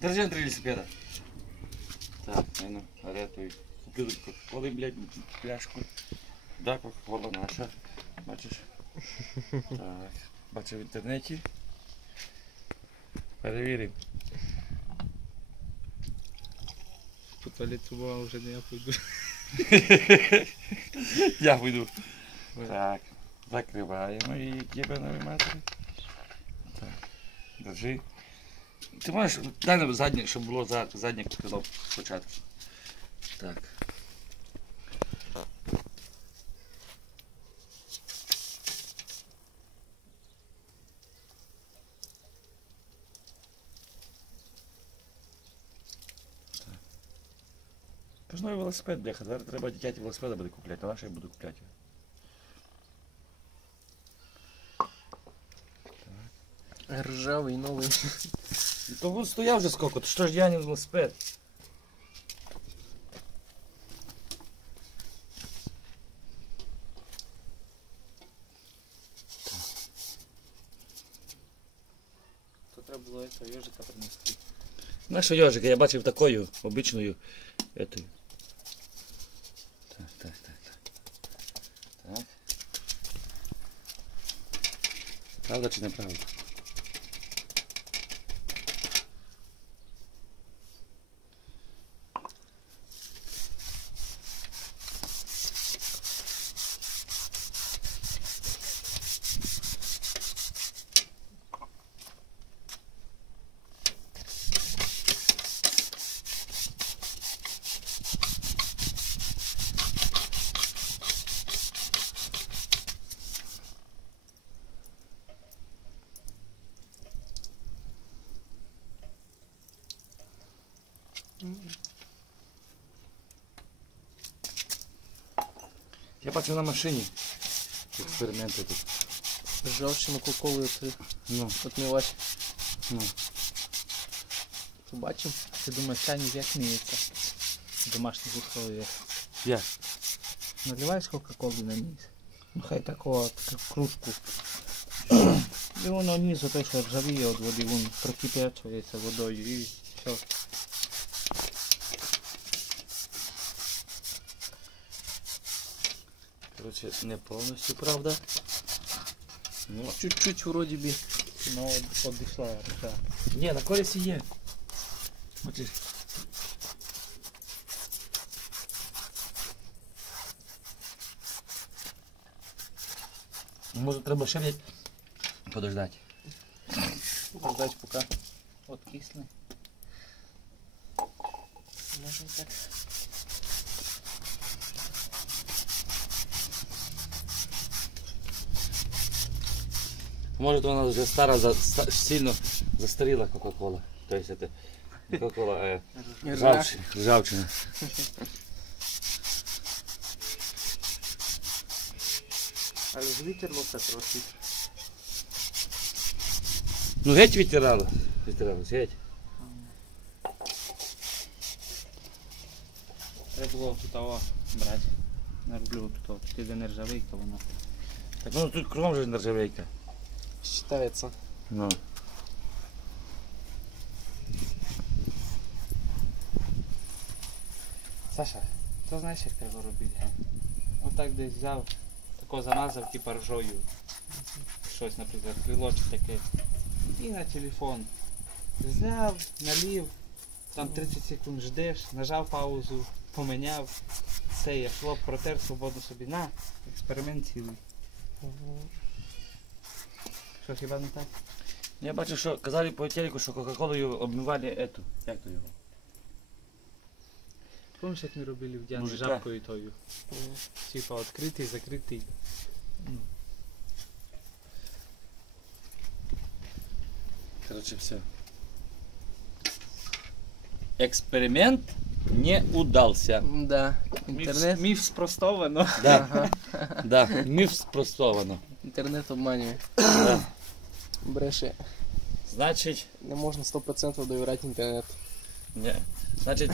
Держи три велосипеда. Так, ну, рятуй. Купили кока-коли, блядь, пляшку. Да, кока-кола наша. Бачиш? Так. Бачив в інтернеті. Перевірив. По туалету бував вже не я пойду. Я вийду. Так. Закриваємо її єбаної матері. Так. Держи. Ти можеш, дай нам заднє, щоб було за, заднє крило спочатку. Так. Пожной велосипед, бляха, зараз треба дитяті велосипеда буде купляти, а наше я буду купляти. Ржавий новий. То він стояв вже сколько, то що ж я не велосипед? То треба було цього йожика принести. Наша йожика, я бачив такою, обичною. Этою. Так, так, так, так. Так. Правда чи неправда? Я бачив на машині. Експерименти тут. Ржавчину кока-колою ти Ну, отмивати. ну. Побачимо. Ти думаєш, чайник як миється? В домашніх условиях. Я. Наливаєш кока-колу на низ. Ну хай такого, таку кружку. І воно низ те, що ржавіє від води, він прокипячується водою і все. Короче, не повністю правда. Ну, Чуть-чуть вроді би. Ну, от, одійшла ржа. Ні, на колесі є. Бачиш? Може треба ще блядь, подождати. Ждать поки откисне. Можемо так. Може вона вже стара, за, ста- сильно застаріла Кока-Кола. Тобто це не Кока-Кола, а ржавчина. ржавчина. Але ж витерлося трохи. Ну геть відтирало. Відтирало, геть. Треба було тут того брати. На рублю тут. Тут іде нержавейка воно. Так ну тут кругом же нержавейка. Считається. Ну. Саша, то знаєш, як треба робити? Отак десь взяв, тако замазав, типа ржою. Щось, наприклад, крило чи таке. І на телефон. Взяв, налів, там 30 секунд ждеш, нажав паузу, поміняв, все, є хлоп, протер свободно собі. На, експеримент цілий. Що хіба не так? Я бачив, що казали по телеку, що Кока-Колою обмивали ету. Як то його? Помніш, як ми робили в Діані Мужика. жабкою тою? Типа відкритий, закритий. Короче, все. Эксперимент не удался. Да. Інтернет. Міф спростовано. Да, Ага. да, міф спростовано. Інтернет обманює. Да. Бреше. Значить, Не можна 100% довіряти інтернету. не, значить,